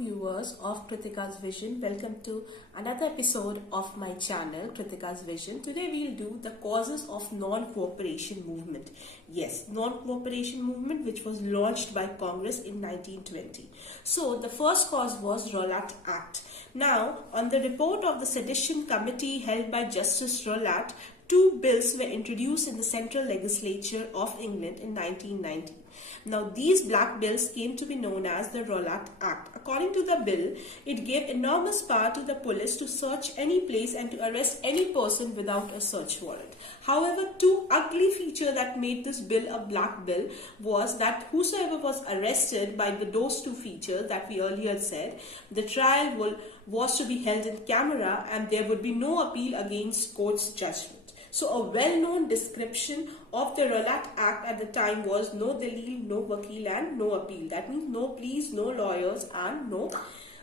viewers of Kritika's Vision. Welcome to another episode of my channel, Kritika's Vision. Today we'll do the causes of non-cooperation movement. Yes, non-cooperation movement which was launched by Congress in 1920. So the first cause was Rowlatt Act. Now, on the report of the Sedition Committee held by Justice Rowlatt, two bills were introduced in the Central Legislature of England in 1990. Now, these black bills came to be known as the Rowlatt Act. According to the bill, it gave enormous power to the police to search any place and to arrest any person without a search warrant. However, two ugly features that made this bill a black bill was that whosoever was arrested by those two features that we earlier said, the trial was to be held in camera and there would be no appeal against court's judgment. So a well-known description of the Rowlatt Act at the time was no dalil, no vakil and no appeal. That means no pleas, no lawyers and no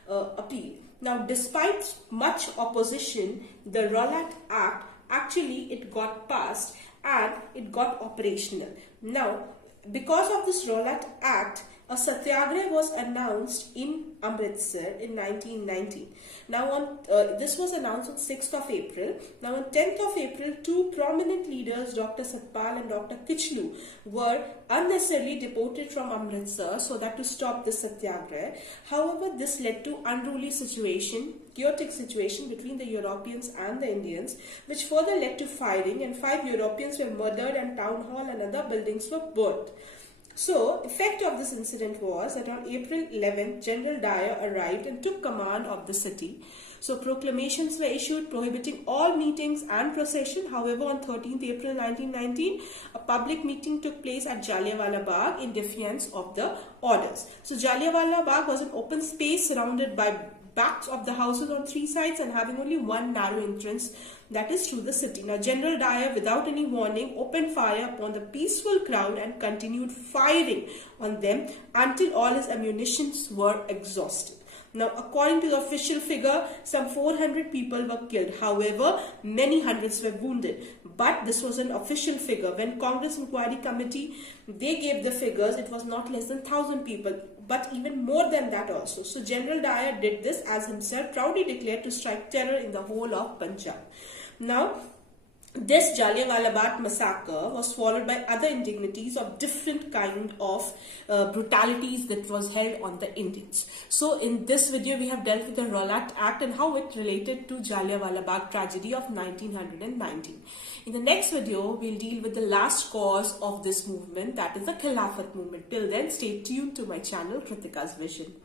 appeal. Now, despite much opposition, the Rowlatt Act actually it got passed and it got operational. Now, because of this Rowlatt Act, a satyagraha was announced in Amritsar in 1919. Now, this was announced on 6th of April. Now, on 10th of April, two prominent leaders, Dr. Satpal and Dr. Kichlu, were unnecessarily deported from Amritsar so that to stop the satyagraha. However, this led to unruly situation, chaotic situation between the Europeans and the Indians, which further led to firing, and 5 Europeans were murdered and town hall and other buildings were burnt. So, effect of this incident was that on April 11th, General Dyer arrived and took command of the city. So, proclamations were issued prohibiting all meetings and procession. However, on 13th April 1919, a public meeting took place at Jallianwala Bagh in defiance of the orders. So, Jallianwala Bagh was an open space surrounded by backs of the houses on 3 sides and having only one narrow entrance, that is through the city. Now, General Dyer, without any warning, opened fire upon the peaceful crowd and continued firing on them until all his ammunitions were exhausted. Now, according to the official figure, some 400 people were killed. However, many hundreds were wounded. But this was an official figure. When Congress Inquiry Committee, they gave the figures, it was not less than 1,000 people, but even more than that also. So, General Dyer did this as himself proudly declared to strike terror in the whole of Punjab. Now, this Jallianwala Bagh massacre was followed by other indignities of different kind of brutalities that was held on the Indians. So in this video we have dealt with the Rowlatt Act and how it related to Jallianwala Bagh tragedy of 1919. In the next video we'll deal with the last cause of this movement, that is the Khilafat movement. Till then, stay tuned to my channel Kritika's Vision.